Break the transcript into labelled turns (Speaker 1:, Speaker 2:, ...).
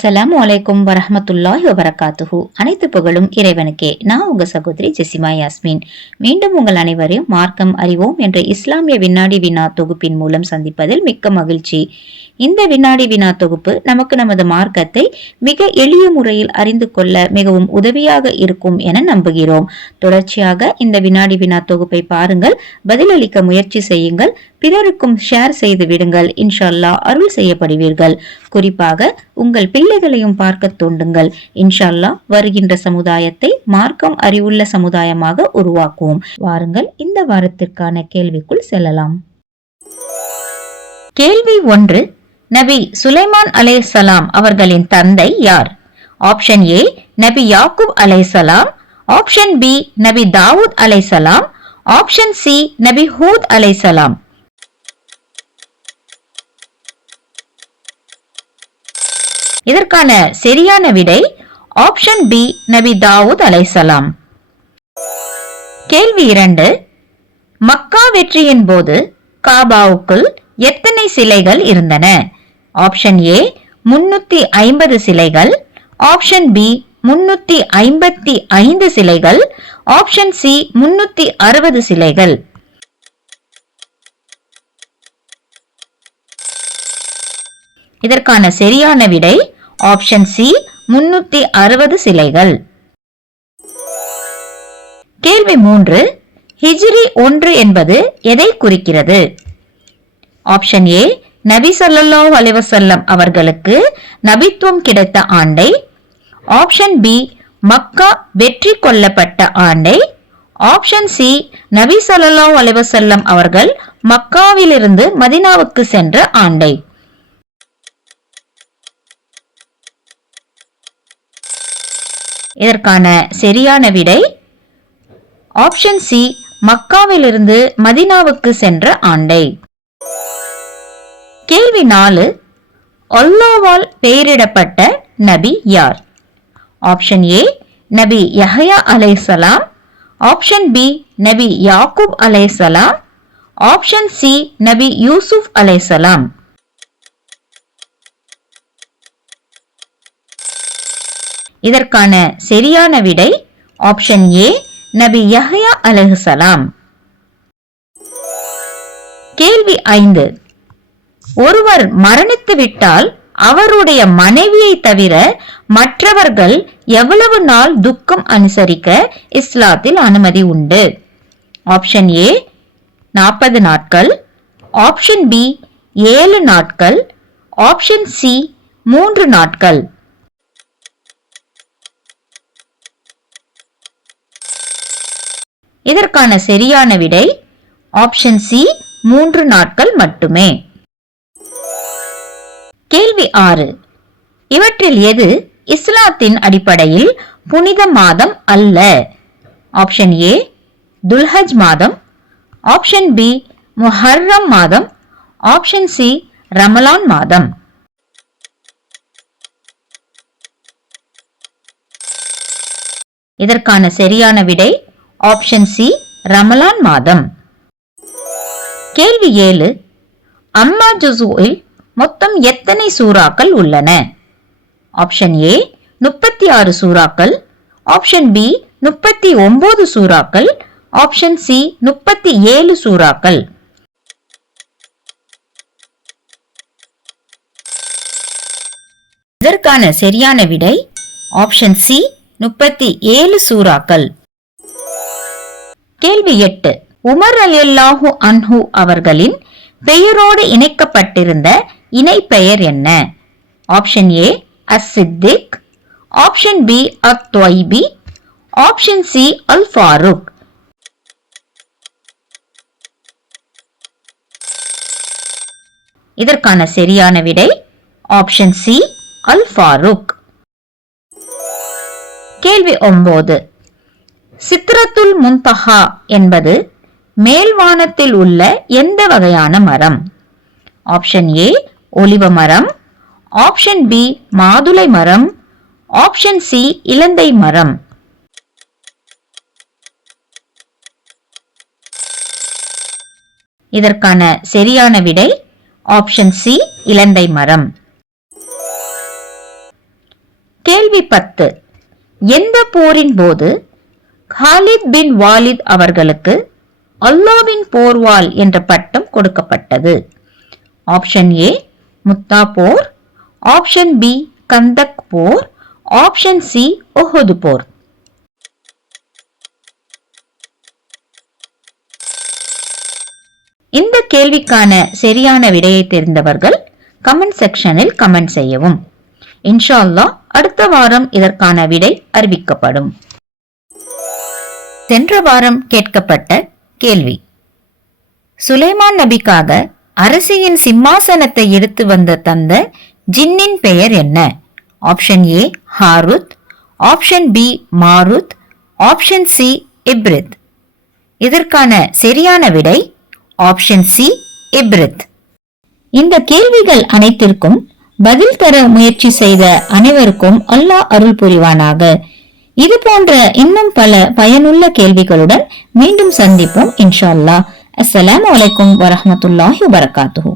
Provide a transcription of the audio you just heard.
Speaker 1: அஸ்ஸலாம் வலைக்கும் வரஹமத்துல்லாஹி வபரகாத்துஹு. அனைத்து புகழும் இறைவனுக்கே. நான் உங்க சகோதரி ஜெசிமா யாஸ்மின். மீண்டும் உங்கள் அனைவரையும் மார்க்கம் அறிவோம் என்ற இஸ்லாமிய வினாடி வினா தொகுப்பின் மூலம் சந்திப்பதில் மிக்க மகிழ்ச்சி. இந்த வினாடி வினா தொகுப்பு நமக்கு நமது மார்க்கத்தை மிக எளிய முறையில் அறிந்து கொள்ள மிகவும் உதவியாக இருக்கும் என நம்புகிறோம். தொடர்ச்சியாக இந்த வினாடி வினா தொகுப்பை பாருங்கள். பதிலளிக்க முயற்சி செய்யுங்கள். பிறருக்கும் ஷேர் செய்து விடுங்கள். இன்ஷால்லா அருள் செய்யப்படுவீர்கள். குறிப்பாக உங்கள் பிள்ளைகளையும் பார்க்க தூண்டுங்கள். இன்ஷால்லா வருகின்ற சமுதாயத்தை மார்க்கம் அறிவுள்ள சமுதாயமாக உருவாக்குவோம். வாருங்கள் இந்த வாரத்திற்கான கேள்விக்குள் செல்லலாம். கேள்வி ஒன்று நபி சுலைமான் அலே சலாம் அவர்களின் தந்தை யார்? ஆப்ஷன் ஏ நபி யாக்குப் யாக்கூப் அலைசலாம் ஆப்ஷன் பி நபி தாவூத் அலை சலாம் ஆப்ஷன் சி நபி ஹூத் அலை சலாம் இதற்கான சரியான விடை ஆப்ஷன் பி நபி தாவூத் அலைசலாம் கேள்வி இரண்டு மக்கா வெற்றியின் போது காபாவுக்குள் எத்தனை சிலைகள் இருந்தன? ஆப்ஷன் ஏ முன்னூத்தி ஐம்பது சிலைகள். ஆப்ஷன் பி முன்னூத்தி ஐம்பத்தி ஐந்து சிலைகள். ஆப்ஷன் சி முன்னூத்தி அறுபது சிலைகள். இதற்கான சரியான விடை ஆப்ஷன் சி முன்னூத்தி அறுபது சிலைகள். கேள்வி மூன்று ஹிஜ்ரி ஒன்று என்பது எதை குறிக்கிறது? ஆப்ஷன் ஏ நபி ஸல்லல்லாஹு அலைஹி அவர்களுக்கு நபித்துவம் கிடைத்த ஆண்டை. ஆப்ஷன் பி மக்கா வெற்றி கொள்ளப்பட்ட ஆண்டை. ஆப்ஷன் சி நபி ஸல்லல்லாஹு அலைஹி அவர்கள் மக்காவிலிருந்து மதினாவுக்கு சென்ற ஆண்டை. இதற்கான சரியான விடை ஆப்ஷன் சி மக்காவிலிருந்து மதினாவுக்கு சென்ற ஆண்டை. கேள்வி நாலு அல்லாவால் பெயரிடப்பட்ட நபி யார்? ஆப்ஷன் ஏ நபி யஹயா அலைசலாம் ஆப்ஷன் பி நபி யாக்கூப் அலைசலாம் ஆப்ஷன் சி நபி யூசுப் அலைசலாம் இதற்கான சரியான விடை ஆப்ஷன் ஏ நபி யஹயா அலைஹிசலாம் கேள்வி ஐந்து. ஒருவர் மரணித்து விட்டால் அவருடைய மனைவியை தவிர மற்றவர்கள் எவ்வளவு நாள் துக்கம் அனுசரிக்க இஸ்லாத்தில் அனுமதி உண்டு? ஆப்ஷன் ஏ நாற்பது நாட்கள். ஆப்ஷன் பி ஏழு நாட்கள். ஆப்ஷன் சி மூன்று நாட்கள். இதற்கான சரியான விடை ஆப்ஷன் சி மூன்று நாட்கள் மட்டுமே. கேள்வி ஆறு. இவற்றில் எது இஸ்லாத்தின் அடிப்படையில் புனித மாதம் அல்ல? ஆப்ஷன் ஏ துல்ஹஜ் மாதம். ஆப்ஷன் பி முஹர்ரம் மாதம். ஆப்ஷன் சி ரமலான் மாதம். இதற்கான சரியான விடை ஆப்ஷன் சி ரமலான் மாதம் கேள்வி ஏழு அம்மா ஜுசுவில் மொத்தம் எத்தனை சூறாக்கள் உள்ளன? ஆப்ஷன் ஏ முப்பத்தி ஆறு சூறாக்கள். ஆப்ஷன் பி முப்பத்தி ஒன்பது சூறாக்கள். ஆப்ஷன் சி முப்பத்தி ஏழு சூறாக்கள். இதற்கான சரியான விடை ஆப்ஷன் சி முப்பத்தி ஏழு சூறாக்கள். கேள்வி எட்டு. உமர் அலியல்லாஹு அன்ஹு அவர்களின் பெயரோடு இணைக்கப்பட்டிருந்த இணை பெயர் என்ன? Option A as Siddiq option B அத் தொய்பி ஆப்ஷன் சி அல் ஃபாரூக் இதற்கான சரியான விடை ஆப்ஷன் சி அல் ஃபாரூக் கேள்வி ஒன்பது சித்திரத்துல் முன்தஹா என்பது மேல்வானத்தில் உள்ள எந்த வகையான மரம்? ஆப்ஷன் ஏ ஒலிவ மரம். ஆப்ஷன் பி மாதுளை மரம். ஆப்ஷன் சி இலந்தை மரம். இதற்கான சரியான விடை ஆப்ஷன் சி இலந்தை மரம். கேள்வி பத்து. எந்த போரின் போது காலித் பின் வாலித் அவர்களுக்கு அல்லாவின் போர்வால் என்ற பட்டம் கொடுக்கப்பட்டது. ஆப்ஷன் ஏ முத்தா போர். ஆப்ஷன் பி கந்தக் போர். ஆப்ஷன் சி ஒஹது போர். இந்த கேள்விக்கான சரியான விடையை தெரிந்தவர்கள் கமெண்ட் செக்ஷனில் கமெண்ட் செய்யவும். இன்ஷால்லா அடுத்த வாரம் இதற்கான விடை அறிவிக்கப்படும். சென்ற வாரம் கேட்கப்பட்ட கேள்வி. சுலைமான் நபிக்காக அரசியின் சிம்மாசனத்தை எடுத்து வந்த தந்த ஜின்னின் பெயர் என்ன? Option A Harut. Option B Marut. Option C Ifrit. இதற்கான சரியான விடை ஆப்ஷன் சி இப்ரித். இந்த கேள்விகள் அனைத்திற்கும் பதில் தர முயற்சி செய்த அனைவருக்கும் அல்லாஹ் அருள் புரிவானாக. இது போன்ற இன்னும் பல பயனுள்ள கேள்விகளுடன் மீண்டும் சந்திப்போம் இன்ஷா அல்லாஹ் அஸ்ஸலாமு அலைக்கும் வரமத்துல்லாஹி வரகாத்து